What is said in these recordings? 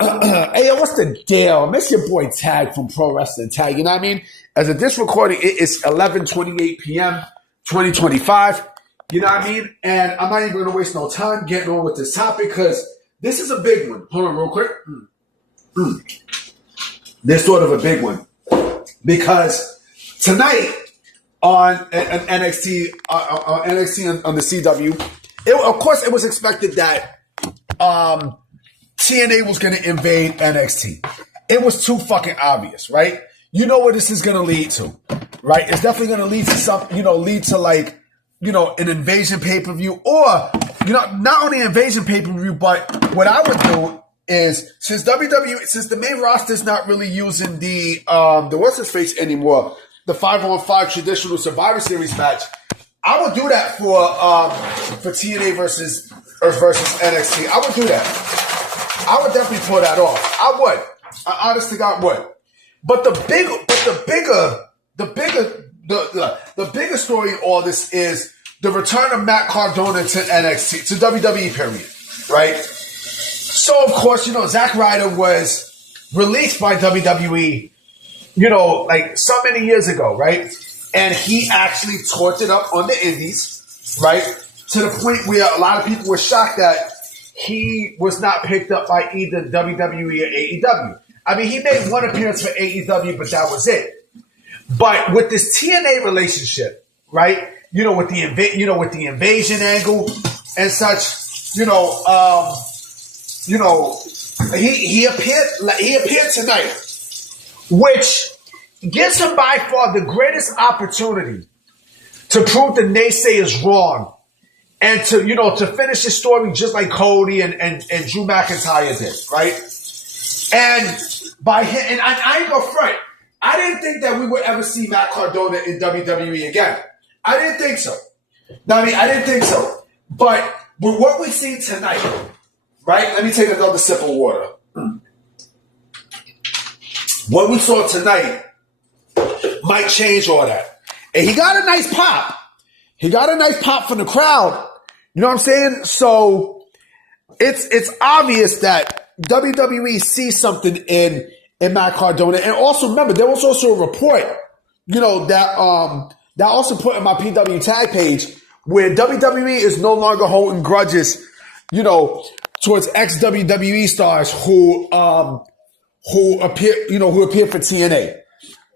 Hey, yo, what's the deal? Miss your boy Tag from Pro Wrestling Tag. You know what I mean? As of this recording, it is 11:28 p.m. 2025. You know what I mean? And I'm not even going to waste no time getting on with this topic because this is a big one. Hold on real quick. This sort of a big one because tonight on NXT, on the CW, of course, it was expected that TNA was going to invade NXT. It was too fucking obvious, right? You know where this is going to lead to, right? It's definitely going to lead to something, lead to like, an invasion pay-per-view or, not only invasion pay-per-view, but what I would do is since the main roster is not really using the what's his face anymore, the 5-on-5 traditional Survivor Series match, I would do that for TNA versus NXT. I would do that. I would definitely pull that off. I would. I honestly God would. But the bigger story in all this is the return of Matt Cardona to NXT, to WWE, period. Right? So, of course, Zack Ryder was released by WWE, like so many years ago, right? And he actually torched it up on the indies, right? To the point where a lot of people were shocked that he was not picked up by either WWE or AEW. I mean, he made one appearance for AEW, but that was it. But with this TNA relationship, right? With the invasion angle and such, he appeared tonight, which gives him by far the greatest opportunity to prove the naysayers wrong and to finish his story just like Cody and Drew McIntyre did, right? And by him, and I ain't gonna front. I didn't think that we would ever see Matt Cardona in WWE again. I didn't think so. I didn't think so. But with what we see tonight, right? Let me take another sip of water. What we saw tonight might change all that. And he got a nice pop. He got a nice pop from the crowd. You know what I'm saying? So it's obvious that WWE sees something in Matt Cardona. And also remember, there was also a report, that also put in my PW tag page where WWE is no longer holding grudges, towards ex-WWE stars who appear for TNA.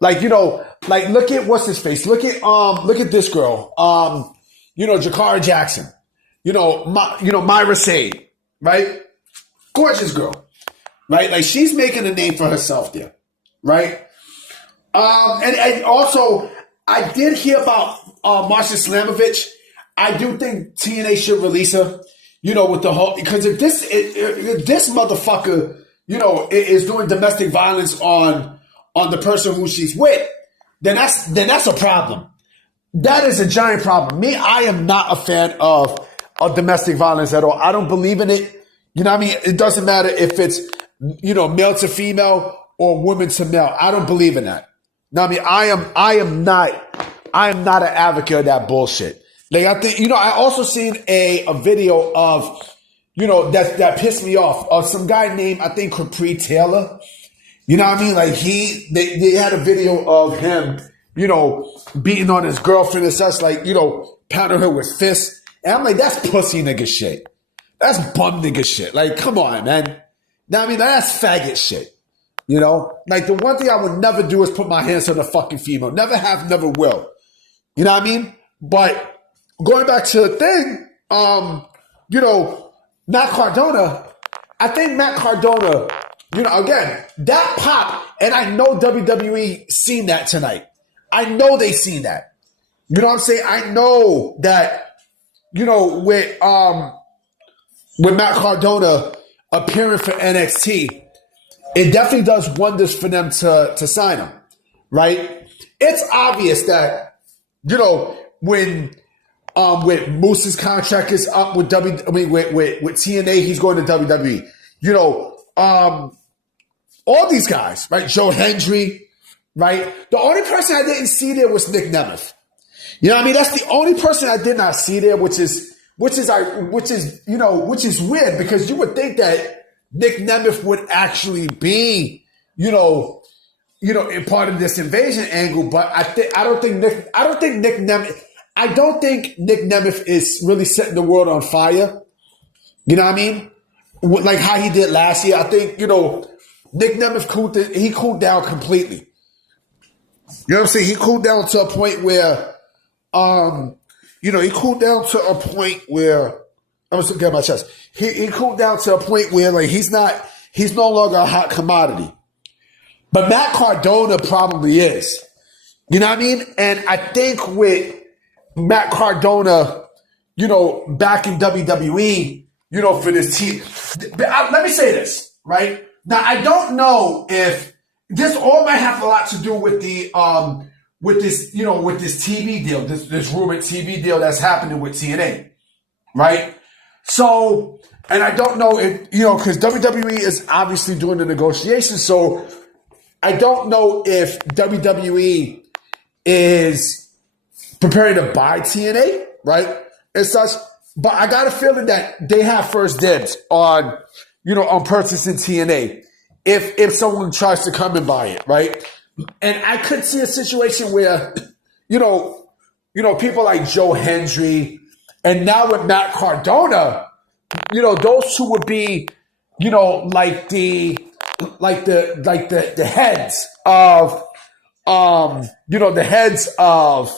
Like, look at what's his face. Look at this girl. Jakara Jackson. Myra Sade, right? Gorgeous girl, right? Like she's making a name for herself there, right? And also I did hear about Marsha Slamovich. I do think TNA should release her, with the whole, because if this motherfucker, is doing domestic violence on the person who she's with, then that's a problem. That is a giant problem. Me, I am not a fan of domestic violence at all. I don't believe in it. You know what I mean? It doesn't matter if it's, male to female or woman to male. I don't believe in that. No, I am not an advocate of that bullshit. Like I think, I also seen a video of, that pissed me off, of some guy named, I think, Capri Taylor. You know what I mean? Like they had a video of him, beating on his girlfriend and such, like, pounding her with fists. And I'm like, that's pussy nigga shit. That's bum nigga shit. Like, come on, man. Now, that's faggot shit. Like the one thing I would never do is put my hands on a fucking female. Never have, never will. You know what I mean? But going back to the thing, Matt Cardona, I think Matt Cardona, again, that pop, and I know WWE seen that tonight. I know they seen that. You know what I'm saying? I know that, with Matt Cardona appearing for NXT, it definitely does wonders for them to sign him, right? It's obvious that, when with Moose's contract is up with with TNA, he's going to WWE. All these guys, right? Joe Hendry, right? The only person I didn't see there was Nick Nemeth. You know what I mean? That's the only person I did not see there, which is weird because you would think that Nick Nemeth would actually be, in part of this invasion angle. But I don't think Nick Nemeth is really setting the world on fire. You know what I mean? Like how he did last year. I think, Nick Nemeth cooled down completely. You know what I'm saying? He cooled down to a point where, I'm just gonna get my chest. He cooled down to a point where like he's no longer a hot commodity. But Matt Cardona probably is. You know what I mean? And I think with Matt Cardona, back in WWE, for this team. Let me say this, right? Now I don't know if this all might have a lot to do with the with this TV deal, this rumored TV deal that's happening with TNA, right? So, and I don't know if, because WWE is obviously doing the negotiations, so I don't know if WWE is preparing to buy TNA, right? And such, but I got a feeling that they have first dibs on purchasing TNA if someone tries to come and buy it, right? And I could see a situation where, people like Joe Hendry, and now with Matt Cardona, those two would be, like the heads of, the heads of,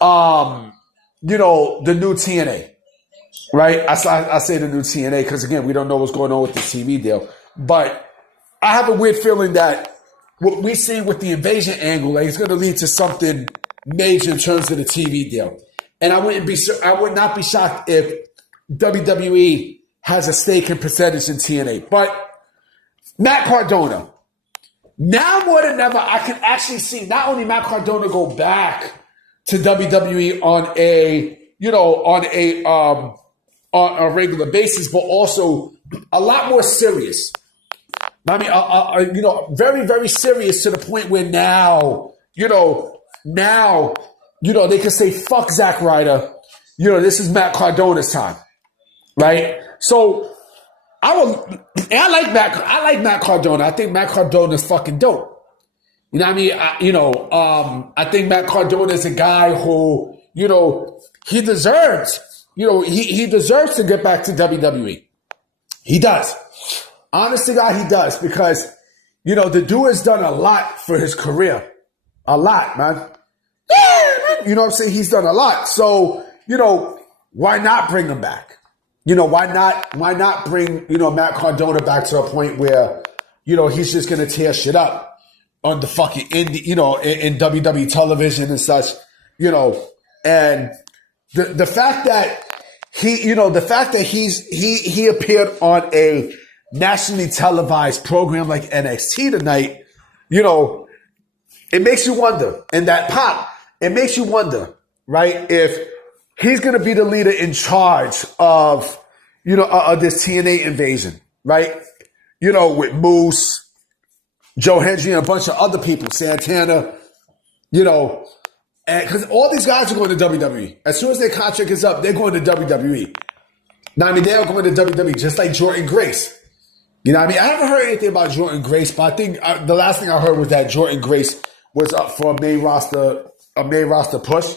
the new TNA, right? I say the new TNA because again, we don't know what's going on with the TV deal, but I have a weird feeling that what we see with the invasion angle, like, it's going to lead to something major in terms of the TV deal. And I would not be shocked if WWE has a stake and percentage in TNA. But Matt Cardona, now more than ever, I can actually see not only Matt Cardona go back to WWE on a regular basis, but also a lot more serious. I mean, very, very serious to the point where now, they can say, fuck Zack Ryder. This is Matt Cardona's time. Right? So I like Matt Cardona. I think Matt Cardona is fucking dope. You know what I mean? I think Matt Cardona is a guy who, he deserves, he deserves to get back to WWE. He does. Honest to God, he does, because, the dude has done a lot for his career. A lot, man. You know what I'm saying? He's done a lot. So, why not bring him back? Why not bring, Matt Cardona back to a point where, he's just going to tear shit up on the fucking indie, in WWE television and such, and the fact that he appeared on a nationally televised program like NXT tonight, it makes you wonder. And that pop, it makes you wonder, right? If he's going to be the leader in charge of, of this TNA invasion, right? With Moose, Joe Hendry, and a bunch of other people, Santana, and because all these guys are going to WWE. As soon as their contract is up, they're going to WWE. Now, I mean, they're going to WWE, just like Jordan Grace. You know what I mean? I haven't heard anything about Jordan Grace, but I think the last thing I heard was that Jordan Grace was up for a main roster push.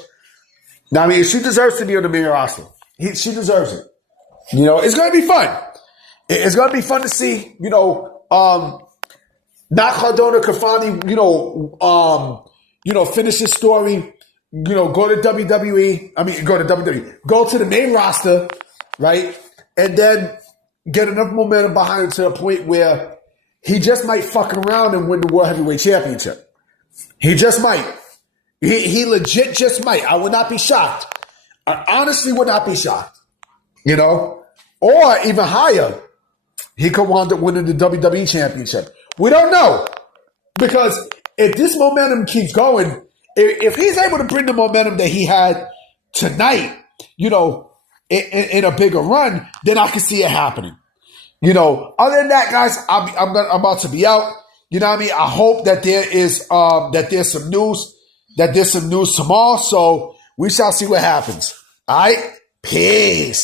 Now, I mean, she deserves to be on the main roster. She deserves it. It's going to be fun. It's going to be fun to see, Matt Cardona could finally, finish his story, go to WWE. I mean, go to WWE. Go to the main roster, right? And then get enough momentum behind him to the point where he just might fuck around and win the World Heavyweight Championship. He just might. He legit just might. I would not be shocked. I honestly would not be shocked. Or even higher, he could wind up winning the WWE Championship. We don't know. Because if this momentum keeps going, if he's able to bring the momentum that he had tonight, in a bigger run, then I can see it happening. Other than that, guys, I'm about to be out. You know what I mean? I hope that there's some news tomorrow. So we shall see what happens. All right? Peace.